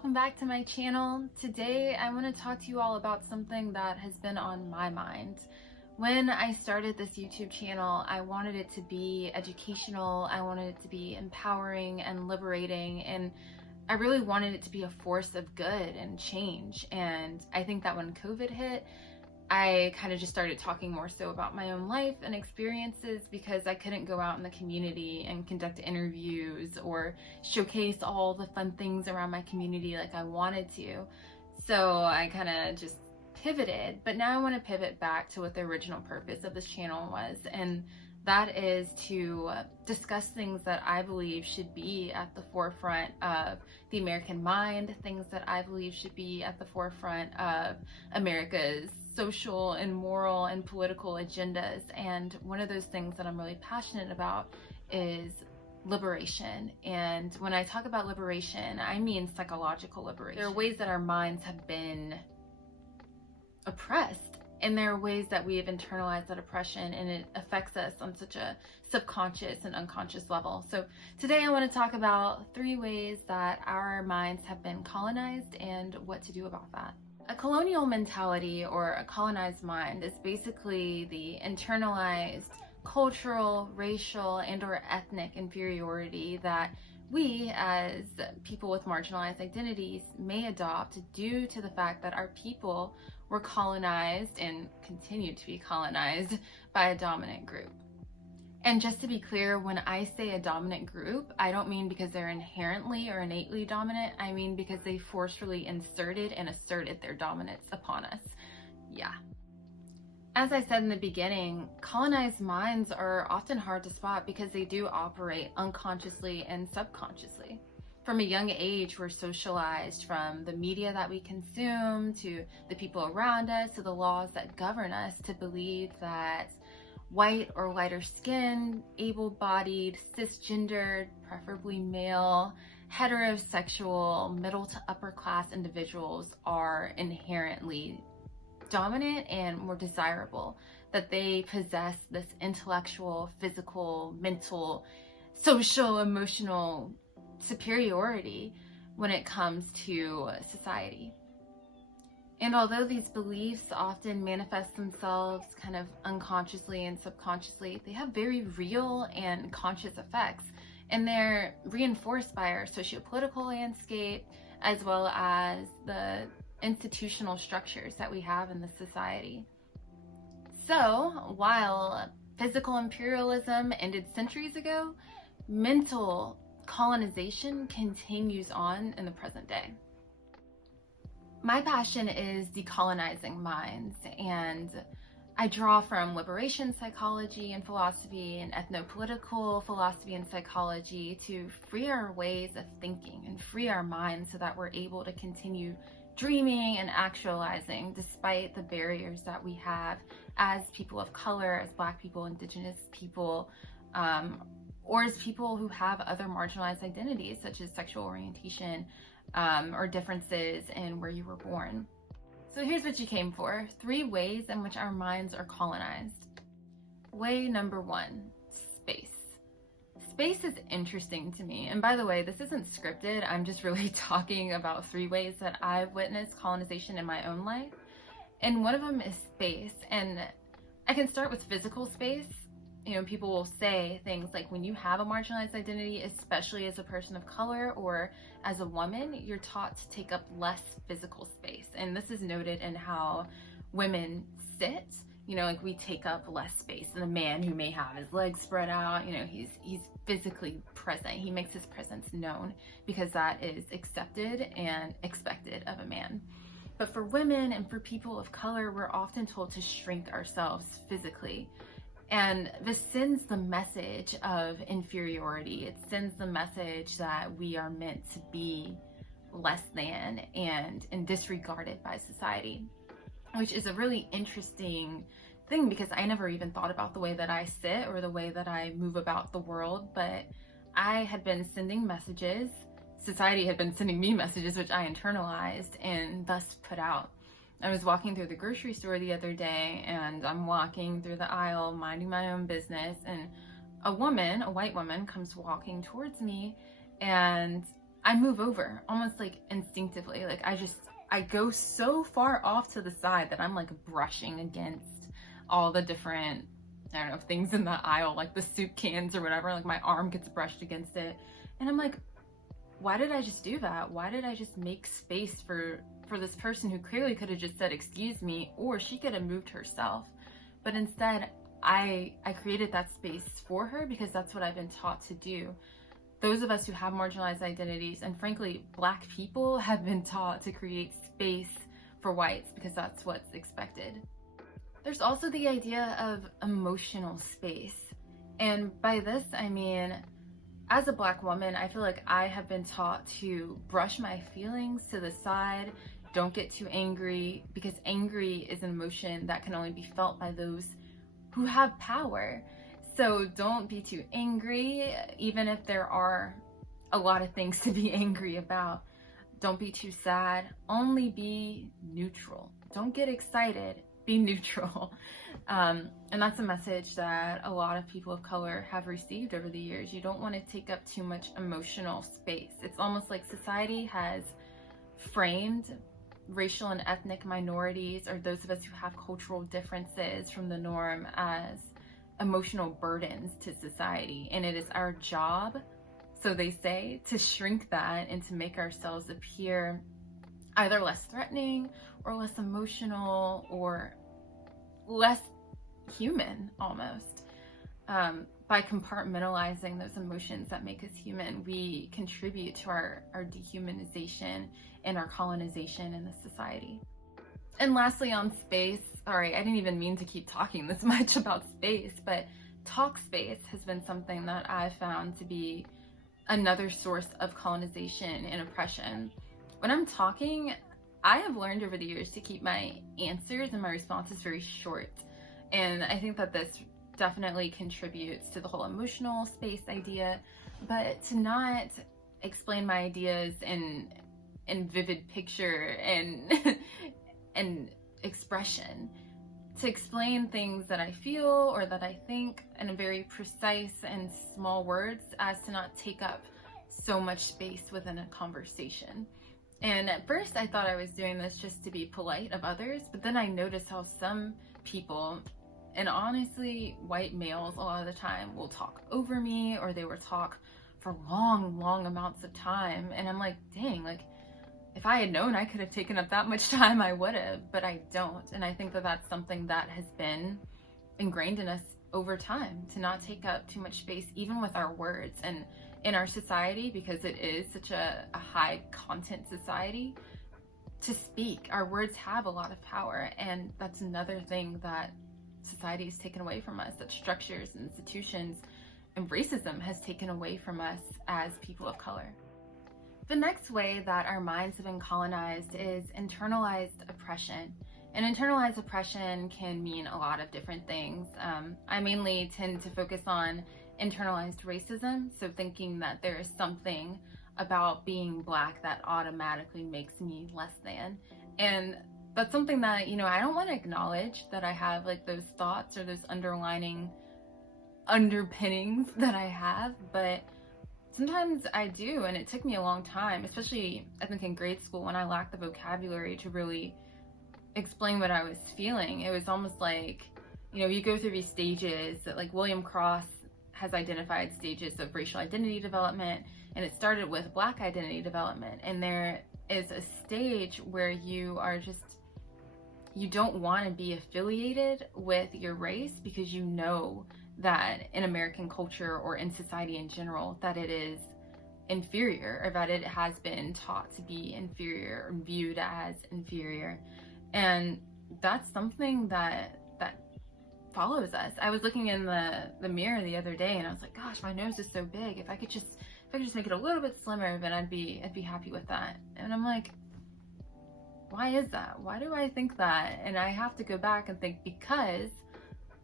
welcome back to my channel. Today I want to talk to you all about something that has been on my mind. When I started this YouTube channel, I wanted it to be educational, I wanted it to be empowering and liberating, and I really wanted it to be a force of good and change. And I think that when COVID hit, I kind of just started talking more so about my own life and experiences because I couldn't go out in the community and conduct interviews or showcase all the fun things around my community like I wanted to. So I kind of just pivoted, but now I want to pivot back to what the original purpose of this channel was, and that is to discuss things that I believe should be at the forefront of the American mind, things that I believe should be at the forefront of America's social and moral and political agendas. And one of those things that I'm really passionate about is liberation. And when I talk about liberation, I mean psychological liberation. There are ways that our minds have been oppressed, and there are ways that we have internalized that oppression, and it affects us on such a subconscious and unconscious level. So today I want to talk about 3 ways that our minds have been colonized and what to do about that. A colonial mentality or a colonized mind is basically the internalized cultural, racial, and or ethnic inferiority that we as people with marginalized identities may adopt due to the fact that our people were colonized and continue to be colonized by a dominant group. And just to be clear, when I say a dominant group, I don't mean because they're inherently or innately dominant. I mean because they forcefully inserted and asserted their dominance upon us. Yeah. As I said in the beginning, colonized minds are often hard to spot because they do operate unconsciously and subconsciously. From a young age, we're socialized from the media that we consume to the people around us to the laws that govern us to believe that white or lighter skinned, able-bodied, cisgendered, preferably male, heterosexual, middle to upper class individuals are inherently dominant and more desirable, that they possess this intellectual, physical, mental, social, emotional superiority when it comes to society. And although these beliefs often manifest themselves kind of unconsciously and subconsciously, they have very real and conscious effects, and they're reinforced by our socio-political landscape as well as the institutional structures that we have in the society. So while physical imperialism ended centuries ago, mental colonization continues on in the present day. My passion is decolonizing minds, and I draw from liberation psychology and philosophy and ethnopolitical philosophy and psychology to free our ways of thinking and free our minds so that we're able to continue dreaming and actualizing despite the barriers that we have as people of color, as Black people, Indigenous people, or as people who have other marginalized identities such as sexual orientation or differences in where you were born. So here's what you came for: 3 ways in which our minds are colonized. Way number 1, space. Space is interesting to me. And by the way, this isn't scripted. I'm just really talking about 3 ways that I've witnessed colonization in my own life. And one of them is space. And I can start with physical space. You know, people will say things like, when you have a marginalized identity, especially as a person of color or as a woman, you're taught to take up less physical space. And this is noted in how women sit. You know, like we take up less space than a man who may have his legs spread out. You know, he's physically present. He makes his presence known because that is accepted and expected of a man. But for women and for people of color, we're often told to shrink ourselves physically. And this sends the message of inferiority. It sends the message that we are meant to be less than and disregarded by society, which is a really interesting thing because I never even thought about the way that I sit or the way that I move about the world. But I had been sending messages, society had been sending me messages, which I internalized and thus put out. I was walking through the grocery store the other day, and I'm walking through the aisle minding my own business, and a woman, a white woman, comes walking towards me, and I move over almost like instinctively. Like I go so far off to the side that I'm like brushing against all the different, I don't know, things in the aisle, like the soup cans or whatever. Like my arm gets brushed against it. And I'm like, why did I just do that? Why did I just make space for this person who clearly could have just said, excuse me, or she could have moved herself. But instead, I created that space for her because that's what I've been taught to do. Those of us who have marginalized identities, and frankly, Black people, have been taught to create space for whites because that's what's expected. There's also the idea of emotional space. And by this, I mean, as a Black woman, I feel like I have been taught to brush my feelings to the side, don't get too angry, because angry is an emotion that can only be felt by those who have power. So don't be too angry, even if there are a lot of things to be angry about. Don't be too sad, only be neutral. Don't get excited, be neutral. And that's a message that a lot of people of color have received over the years. You don't want to take up too much emotional space. It's almost like society has framed racial and ethnic minorities, or those of us who have cultural differences from the norm, as emotional burdens to society. And it is our job, so they say, to shrink that and to make ourselves appear either less threatening or less emotional or less human almost. By compartmentalizing those emotions that make us human, we contribute to our dehumanization and our colonization in the society. And lastly, on space, sorry, I didn't even mean to keep talking this much about space, but talk space has been something that I've found to be another source of colonization and oppression. When I'm talking, I have learned over the years to keep my answers and my responses very short. And I think that this definitely contributes to the whole emotional space idea, but to not explain my ideas in vivid picture and and expression, to explain things that I feel or that I think in a very precise and small words as to not take up so much space within a conversation. And at first I thought I was doing this just to be polite of others, but then I noticed how some people, and honestly white males a lot of the time, will talk over me, or they will talk for long amounts of time, and I'm like, dang, like if I had known I could have taken up that much time, I would have, but I don't. And I think that that's something that has been ingrained in us over time, to not take up too much space, even with our words. And in our society, because it is such a high content society, to speak, our words have a lot of power. And that's another thing that society has taken away from us, that structures and institutions and racism has taken away from us as people of color. The next way that our minds have been colonized is internalized oppression. And internalized oppression can mean a lot of different things. I mainly tend to focus on internalized racism, so thinking that there is something about being Black that automatically makes me less than. And that's something that, I don't want to acknowledge that I have like those thoughts or those underlining underpinnings that I have, but sometimes I do, and it took me a long time, especially I think in grade school, when I lacked the vocabulary to really explain what I was feeling. It was almost like, you go through these stages that, like, William Cross has identified stages of racial identity development, and it started with Black identity development. And there is a stage where you don't want to be affiliated with your race, because you know that in American culture or in society in general, that it is inferior, or that it has been taught to be inferior or viewed as inferior. And that's something that follows us. I was looking in the mirror the other day, and I was like, gosh, my nose is so big. If I could just make it a little bit slimmer, then I'd be happy with that. And I'm like, why is that? Why do I think that? And I have to go back and think, because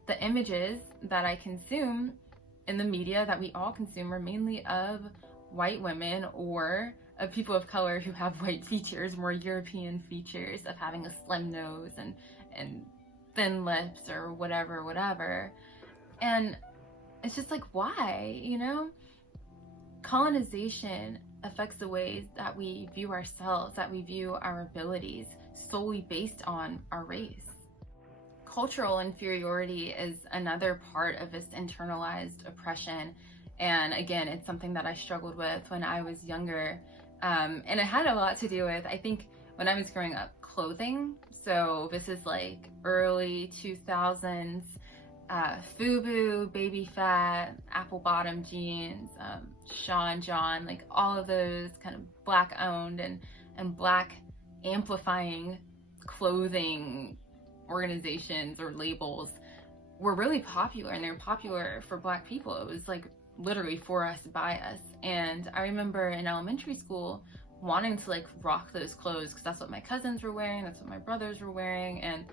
the images that I consume in the media, that we all consume, are mainly of white women or of people of color who have white features, more European features, of having a slim nose and thin lips or whatever. And it's just like, why? Colonization affects the ways that we view ourselves, that we view our abilities, solely based on our race. Cultural inferiority is another part of this internalized oppression. And again, it's something that I struggled with when I was younger. And it had a lot to do with, I think, when I was growing up, clothing. So this is like early 2000s, FUBU, baby fat, apple bottom jeans, Sean John, like all of those kind of black owned and black amplifying clothing organizations or labels were really popular, and they were popular for Black people. It was like literally for us, by us. And I remember in elementary school wanting to like rock those clothes because that's what my cousins were wearing, that's what my brothers were wearing, and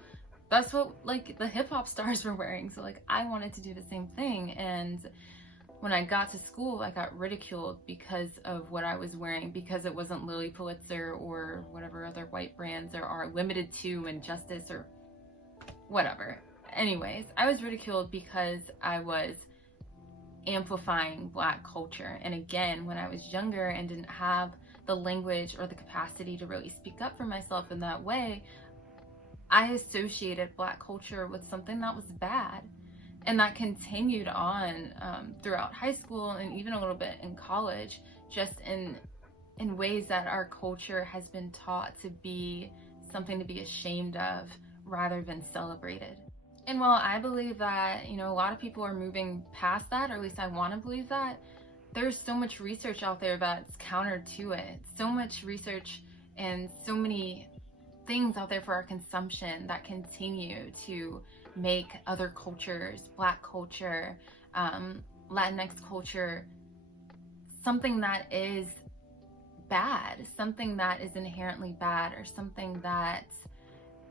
that's what like the hip-hop stars were wearing. So like I wanted to do the same thing. And when I got to school, I got ridiculed because of what I was wearing, because it wasn't Lilly Pulitzer or whatever other white brands there are, Limited To and Justice or whatever. Anyways, I was ridiculed because I was amplifying Black culture. And again, when I was younger and didn't have the language or the capacity to really speak up for myself in that way, I associated Black culture with something that was bad. And that continued on throughout high school and even a little bit in college, just in ways that our culture has been taught to be something to be ashamed of rather than celebrated. And while I believe that, you know, a lot of people are moving past that, or at least I want to believe that, there's so much research out there that's counter to it. So much research and so many things out there for our consumption that continue to make other cultures, Black culture, Latinx culture, something that is bad, something that is inherently bad, or something that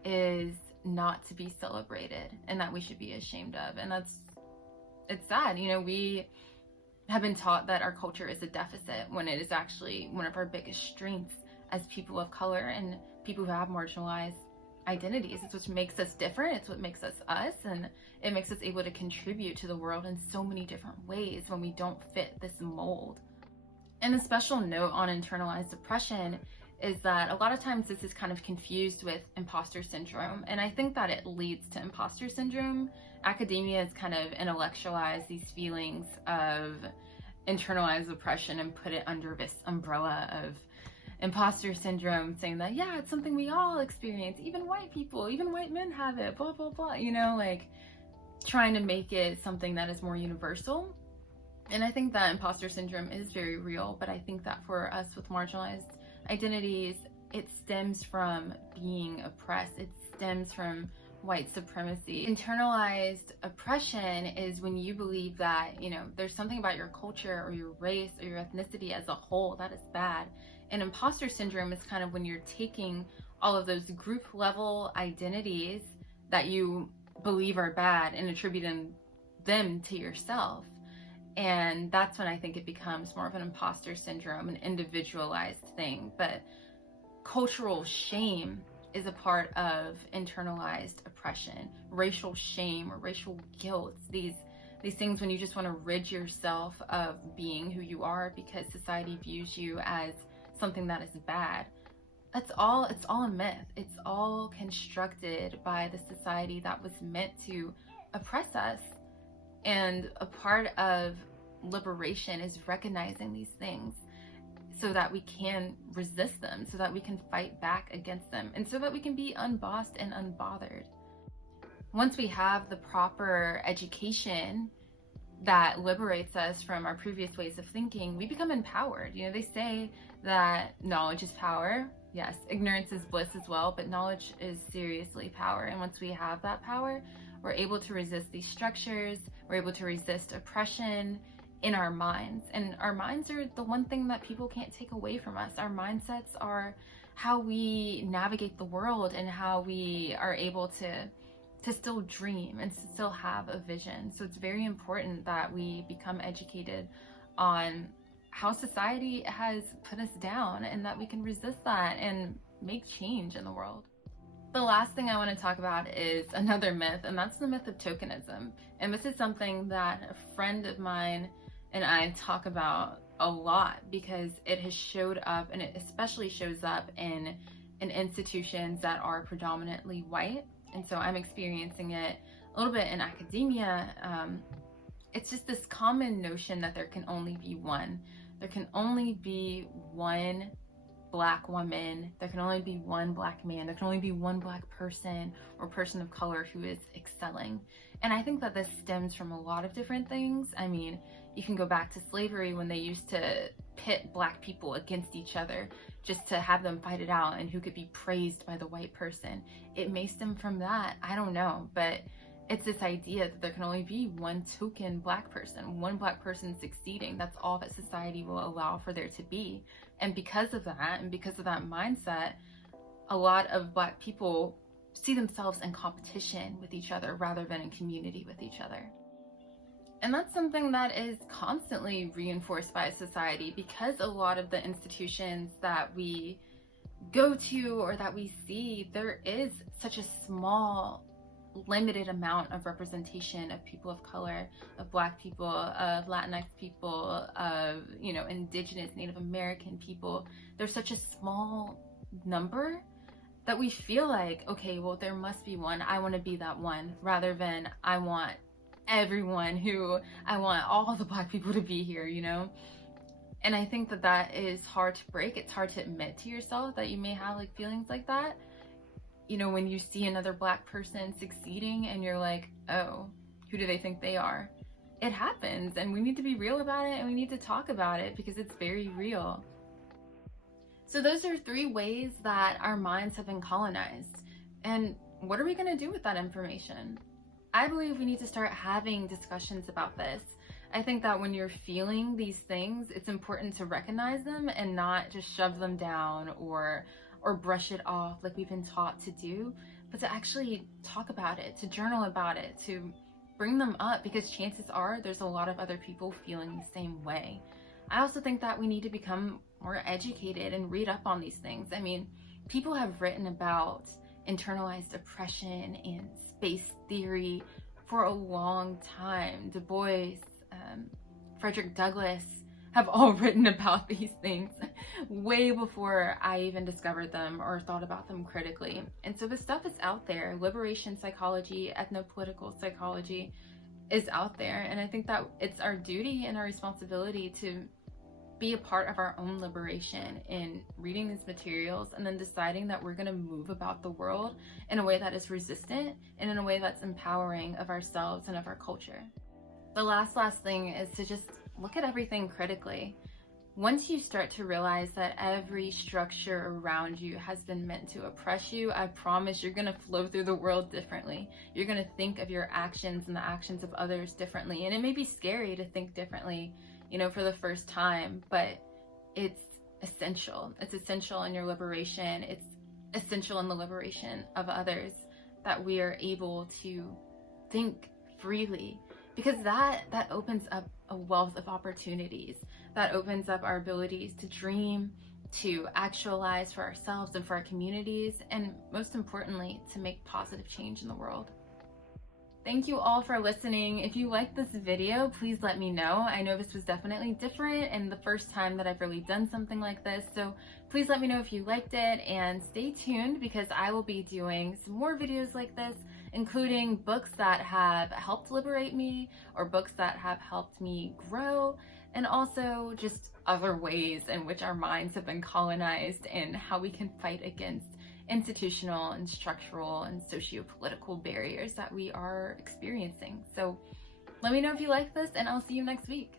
is not to be celebrated and that we should be ashamed of. And it's sad. You know, we have been taught that our culture is a deficit when it is actually one of our biggest strengths as people of color and people who have marginalized identities. It's what makes us different. It's what makes us us, and it makes us able to contribute to the world in so many different ways when we don't fit this mold. And a special note on internalized oppression is that a lot of times this is kind of confused with imposter syndrome, and I think that it leads to imposter syndrome. Academia has kind of intellectualized these feelings of internalized oppression and put it under this umbrella of imposter syndrome, saying that, yeah, it's something we all experience, even white people, even white men have it, blah, blah, blah, you know, like trying to make it something that is more universal. And I think that imposter syndrome is very real, but I think that for us with marginalized identities, it stems from being oppressed. It stems from white supremacy. Internalized oppression is when you believe that, you know, there's something about your culture or your race or your ethnicity as a whole that is bad. And imposter syndrome is kind of when you're taking all of those group level identities that you believe are bad and attributing them to yourself. And that's when I think it becomes more of an imposter syndrome, an individualized thing. But cultural shame is a part of internalized oppression. Racial shame or racial guilt, these things when you just want to rid yourself of being who you are because society views you as something that is bad. It's all a myth. It's all constructed by the society that was meant to oppress us. And a part of liberation is recognizing these things so that we can resist them, so that we can fight back against them, and so that we can be unbossed and unbothered. Once we have the proper education that liberates us from our previous ways of thinking, we become empowered. You know, they say that knowledge is power. Yes, ignorance is bliss as well, but knowledge is seriously power. And once we have that power, we're able to resist these structures. We're able to resist oppression in our minds. And our minds are the one thing that people can't take away from us. Our mindsets are how we navigate the world and how we are able to still dream and to still have a vision. So it's very important that we become educated on how society has put us down and that we can resist that and make change in the world. The last thing I want to talk about is another myth, and that's the myth of tokenism. And this is something that a friend of mine and I talk about a lot, because it has showed up, and it especially shows up in institutions that are predominantly white. And so I'm experiencing it a little bit in academia. It's just this common notion that there can only be one. There can only be one Black woman, there can only be one Black man, there can only be one Black person or person of color who is excelling. And I think that this stems from a lot of different things. I mean, you can go back to slavery, when they used to pit Black people against each other just to have them fight it out and who could be praised by the white person. It may stem from that, I don't know, but it's this idea that there can only be one token Black person, one Black person succeeding. That's all that society will allow for there to be. And because of that, and because of that mindset, a lot of Black people see themselves in competition with each other rather than in community with each other. And that's something that is constantly reinforced by society, because a lot of the institutions that we go to or that we see, there is such a small, limited amount of representation of people of color, of Black people, of Latinx people, of, you know, Indigenous, Native American people. There's such a small number that we feel like, okay, well, there must be one. I want to be that one, rather than I want everyone, I want all the Black people to be here, you know? And I think that that is hard to break. It's hard to admit to yourself that you may have like feelings like that. You know, when you see another Black person succeeding and you're like, oh, who do they think they are? It happens, and we need to be real about it, and we need to talk about it, because it's very real. So those are 3 ways that our minds have been colonized. And what are we going to do with that information? I believe we need to start having discussions about this. I think that when you're feeling these things, it's important to recognize them and not just shove them down or brush it off like we've been taught to do, but to actually talk about it, to journal about it, to bring them up, because chances are there's a lot of other people feeling the same way. I also think that we need to become more educated and read up on these things. I mean, people have written about internalized oppression and space theory for a long time. Du Bois, Frederick Douglass have all written about these things way before I even discovered them or thought about them critically. And so this stuff is out there. Liberation psychology, ethnopolitical psychology is out there. And I think that it's our duty and our responsibility to be a part of our own liberation in reading these materials and then deciding that we're going to move about the world in a way that is resistant and in a way that's empowering of ourselves and of our culture. The last thing is to just look at everything critically. Once you start to realize that every structure around you has been meant to oppress you, I promise you're going to flow through the world differently. You're going to think of your actions and the actions of others differently. And it may be scary to think differently, you know, for the first time, but it's essential. It's essential in your liberation. It's essential in the liberation of others that we are able to think freely, because that opens up a wealth of opportunities. That opens up our abilities to dream, to actualize for ourselves and for our communities, and most importantly, to make positive change in the world. Thank you all for listening. If you liked this video, please let me know. I know this was definitely different and the first time that I've really done something like this, so please let me know if you liked it, and stay tuned because I will be doing some more videos like this, including books that have helped liberate me or books that have helped me grow, and also just other ways in which our minds have been colonized and how we can fight against institutional and structural and socio-political barriers that we are experiencing. So let me know if you like this, and I'll see you next week.